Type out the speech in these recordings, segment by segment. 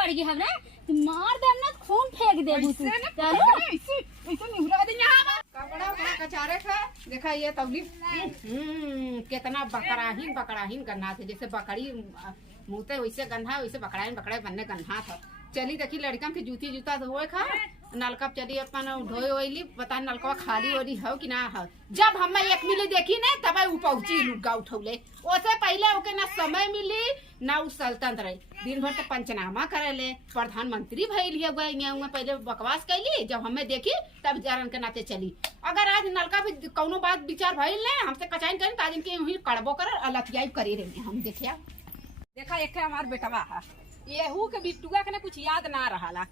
बढ़ गई हमने मार दे ना खून फेंक दे तू ऐसे निहुरा दे यहां कपड़ा बड़ा कचारे का देखा ये तबली कितना बकराहीन गन्ना थे जैसे बकरी मुँहते वैसे गंधा वैसे बकड़ाई बनने गंधा था। चली देखी लड़कन के जूती जूता धोए खा नलका चली अपन धोए वोली पता नलका खाली वाली हो कि ना हो। जब हमें एक मिली देखी ना तब ऊ पहुंची लुगा उठौले ओसे पहले ओके ना समय मिली ना उ सल्तनत रही दिन भर के पंचनामा करेले प्रधानमंत्री भइल हुआ पहले बकवास कैली जब हमें देखी तब जरन के नाते चली। अगर आज नलका भी कौनो बात विचार भइल ने हमसे कचाइन करी तो आज इनके वही कड़बो कर अलथियाई करी रही हम देखिया देखा एक हमार बेटवा है येहू के बिट्टुआ के ना कुछ याद ना रहा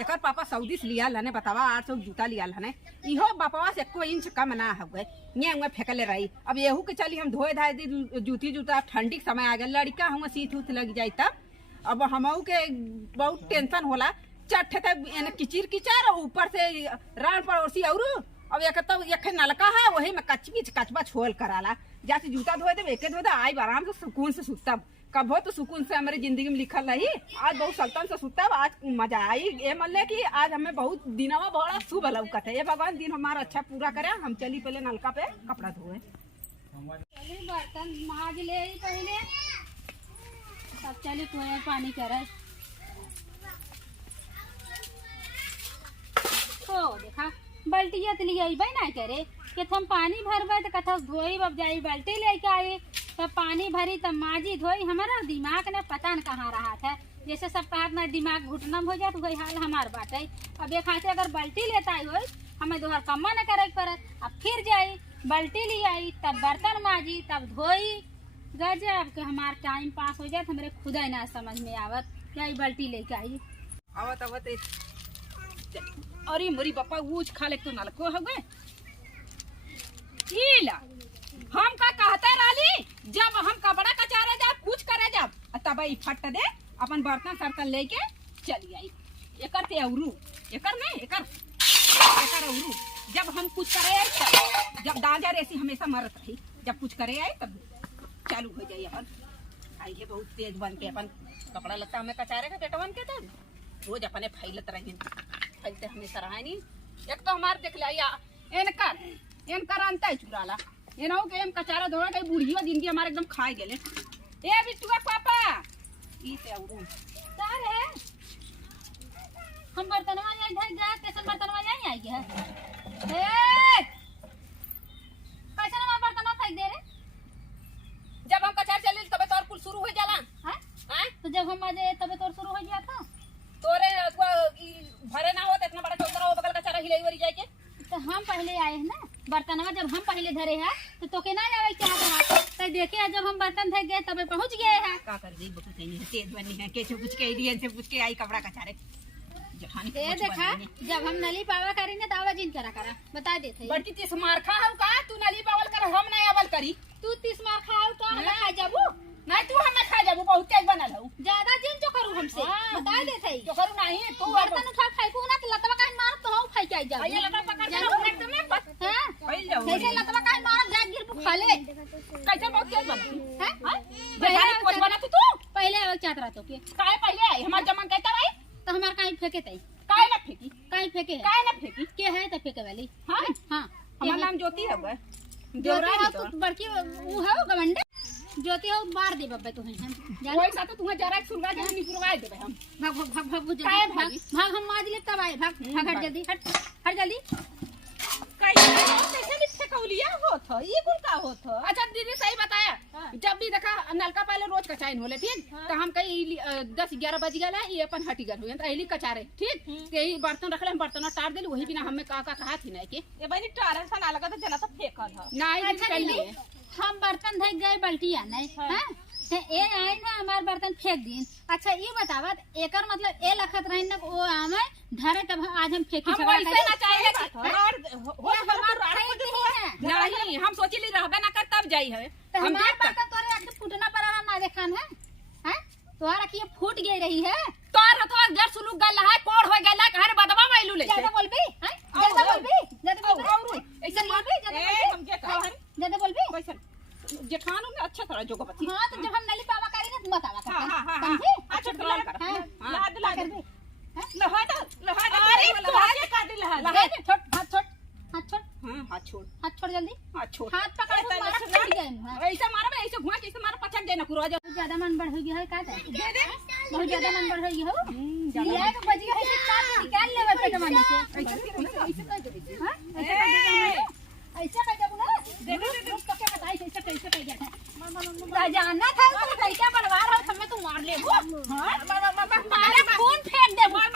एक पापा सऊदी से लिया लने बतावा 800 जूता लिया लने इहो बापवा से 1 इंच कम ना हो गए ये फेंकले रही। अब येहू के चली हम धोए धाए दी जूती जूता ठंडी के समय आ गया लड़का हम सीट उठ लग जाये तब अब हमहू के बहुत टेंशन होला चट्ठे किचिर किचर ऊपर से रान पड़ोसी और अब एक नलका है वही में कचबा छोल कराला जैसे जूता धोए दे एक धोए आई आराम से सुकून से सुतब कबो तो सुकून से हमारी जिंदगी में लिखल रही आज बहुत सल्तन से सुतब आज मजा आई ये मतलब कि आज हमें बहुत दिनवा बड़ा शुभ लौकत है ये भगवान दिन हमारा अच्छा पूरा करे। हम चली पहले नलका पे कपड़ा धोए बर्तन माज ले पहले तब चली कुएं पानी करे तो देखा बाल्टिया तो लिया ना करे कि हम पानी भरबे तो कथा धोई अब जाई बाल्टी लेके आई तब पानी भरी तब माजी धोई हमारा दिमाग ने पता न कहाँ रहा था जैसे सब कहत ना दिमाग घुटनम हो जाए वही हाल हमार बात है। अब एक हाथ से अगर बाल्टी लेता हो हमें दोहर कम्मा न करे पड़त अब फिर जाई बाल्टी ले आई तब बर्तन माजी तब धोई गजब के हमार टाइम पास हो जाए हमारे खुदा ना समझ में आवत क्या बाल्टी लेके आई आवत अरे मोरी बापा ऊज खा ले तो नलको हो गए हम का कहते राली जब हम कपड़ा कचारे जा कुछ करे जब तब फट दे अपन बर्तन सर्तन लेके चली आई एकर ते औरू एकर नहीं एकर औरू जब हम कुछ करे जब दाजा रेसी हमेशा मरत रही जब कुछ करे आई तब चालू हो जाए अपन आई है बहुत तेज बन के अपन कपड़ा लत्ता हमें कचारे का बेटवन के तब रोज अपने फैलत रही फैलते हमेशा रहा नहीं। एक तो हमार देख लिया इनकर अंता चुराला ये ना के हम कचारा धोड़ा के बूढ़िया दिन की हमारे एकदम खाए गेले ए बिट्टुआ पापा ई से औरू सर है हम बर्तनवा जाई धर जा कैसे बर्तनवा जाई आई है ए कैसे हमार बर्तनवा फेंक दे रे जब हम कचार चले तबे तोर कुल शुरू हो जाला हैं तो जब हम आजे तबे तोर शुरू हो गया था तोरे भरे ना होत इतना बड़ा चौतरा हो बगल कचारा हिलाई वरी जाए के तो हम पहले आए हैं ना बर्तनवा जब हम पहले धरे हैं तो के ना जावे क्या रहा तो देखे जब हम बर्तन धर गए तबे पहुंच गए हैं का कर दी बहुत नहीं तेज बनी है के पूछ के एलियन से पूछ के आई कपड़ा कचारे जहानी ये देखा जब हम नली पावा करी ना तावा जिन करा बता देते बड़की 30 मार खा हूं का तू नली पावल कर हम नहीं अवल करी तू 30 मार खाओ तो हम खा जाबू नहीं तू हमें खा जाबू बहुत तेज बनल हूं ज्यादा जिन जो करू हमसे बता देते जो करू नहीं तू बर्तन उठा खाई को ना तो लतवा काहे मार तो हम खाई जाई जा ये लतवा पकड़ के रख दे में बस हां फैल जाओ कैसे लतवा काहे मार जा गिर खा ले कैसे बहुत तेज बन हैं पहले कुछ बना तू पहले आवे चातरा तो के काहे पहले आई हमार जमान कहता भाई तो हमार काहे फेंके तई काहे ना फेंकी काहे ना फेंकी के है तो फेंके वाली हां हां हमार नाम ज्योति है बे ज्योति हो तो बड़की वो है गवंडे ज्योति हो मार दे बब्बे तो हम कोई सा तो तुम्हें जरा सुनवा के निपुरवा देबे हम भाग भाग हम माज ले तब आए भाग हट जल्दी हट जल्दी कैसे लिखे कौलिया होत ह ई कुल का होत ह। अच्छा दीदी सही बताया जब भी देखा नलका पहले रोज कचाइन होले ठीक तो हम कई 10-11 बज गए ये अपन हटी गल हुए तो एली कचारे ठीक यही बर्तन रखले हम बर्तन टार देली वही बिना हमें का कहा थी ना के ये भाई टारन सा ना लगा तो जना तो फेंकल ह नहीं अच्छा हम बर्तन धर गए बल्टिया नहीं हां ते ए आई ना हमार बर्तन फेंक दिन। अच्छा ये बतावत एकर मतलब ए लखत रही ना वो आमे धरे तब आज हम फेंकी हम वैसे ना चाहिए हो हमार नहीं हम सोचिली रहबे ना कर तब जाई है तो हमार बर्तन तोरे आखिर फूटना पड़ा ना देखान है हैं तोहरा की फूट गई रही है तोर तो जड़ सुलू गल है कोड़ हो गला घर बदवा वैलू ले ज्यादा बोलबी हैं ज्यादा बोलबी ऐसे बोलबी हम के कहन ज्यादा बोलबी कैसे जेठान में अच्छा तरह जोगो बच्ची हां तो जब हम नली पावा करी ना तुम बतावा हां अच्छा तरह कर याद का दे बहुत ज्यादा नंबर है ये हो लिया तो बजिया है साथ निकाल लेवे पेट में से हां ऐसा कर दे ना देखो तो क्या बताई कैसे कर जाता जाना था तो कैसे बनवा रहा हूं समय तू मार ले हां मारे खून फेंक दे मार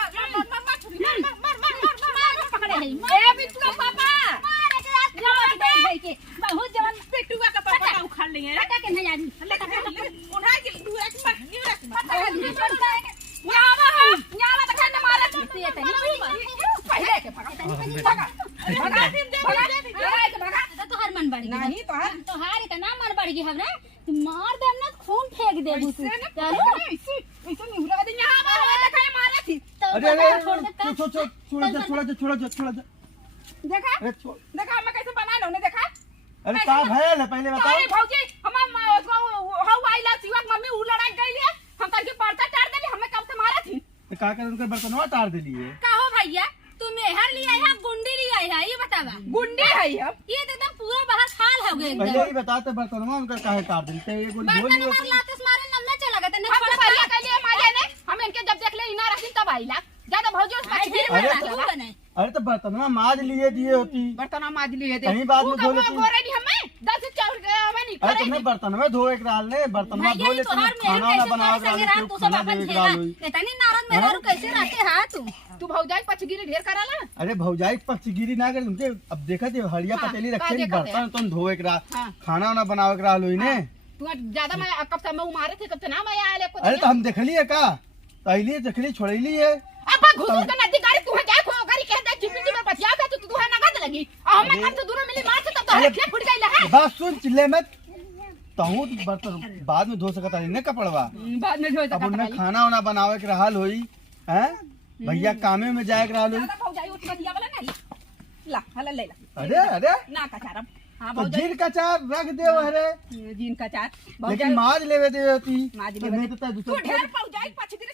पकड़े है ए बिट्टू पापा मारे के आज दे भाई के बहुत जवान पेटुआ का पापा उखाड़ लेंगे लटा के नहीं आदमी उन्हां के दूरा के यावा तो खाने मारे से है पहले के भगा तो हर मन बढ़ गई नहीं तो हार का नाम मन बढ़ गई हमरा मार दे ना खून फेंक दे चलो ऐसे निहुरा दे यहां मारे खाए मारे थी अरे छोड़ दे देखा देखा मैं कैसे बना लो ने देखा अरे का भयल है पहले बताओ अरे भौजी हम हाउ आइला सिवा मम्मी उ लड़ाई गईली हम करके पर्चा टार देली हमें कब से मारा थी तो का कर उनके बर्तनवा तार दिलिए का हो भैया तू मेहर लिया है गुंडी लिया है ये बतावा गुंडी है हम ये तो एकदम पूरा बाहर खाल हो गए पहले ही बताते बर्तनवा उनका काहे तार दिलते ये गोली बर्तन बोली मार लाते मारे नन्ना चला गया तने हम पहले के लिए मारे ने हम इनके जब देख ले इना रखी तब आइला ज्यादा भौजी उस पाछे फिर अरे बना तो- बने अरे तो बर्तनवा माज लिए दिए होती बर्तन माज लिए दे कहीं बाद में धो लेती। बोरे दी हमें 10 चाउर मनी अरे तुमने बर्तनवा धो एक डाल ले बर्तनवा धो ले तुम खाना वाला बनाओ तू सब अपन झेला इतनी नाराज मेहरारू कैसे रहते हां तू भौजाई पछगिरी ढेर कराला अरे भौजाई पक्षगिरी ना कर तुमके अब देखा थे हड़िया हाँ, पतेली का रखे देखत है? बर्तन तुम धो एक हाँ। खाना वाना बनाओ एक राल हुई ने तू ज्यादा मैं कब से मैं मारे थे कब से ना मैं आले को अरे तो हम देखली है का तैली देखली छोड़ली है अब घुसू के नदी गाड़ी तू है क्या खो गाड़ी कहता चिपटी में बचिया था तू है नगद लगी और मैं कब से दूर मिली मार से तब तो खेत फुट गई है बात सुन चिल्ले मत तहू बर्तन बाद में धो सकता है ने कपड़वा बाद में जो अब उनने खाना वाना बनावे के रहल होई हैं भैया कामे में जाए के रहल होई ज्यादा भौजाई उठ बतिया वाला नहीं ला हला ले ला अरे ना का चारम हां तो भौजाई जीर का चार रख दे अरे जीन का चार लेकिन माज लेवे दे होती माज तो लेवे नहीं तो तू दूसरा ढेर भौजाई पछगिरी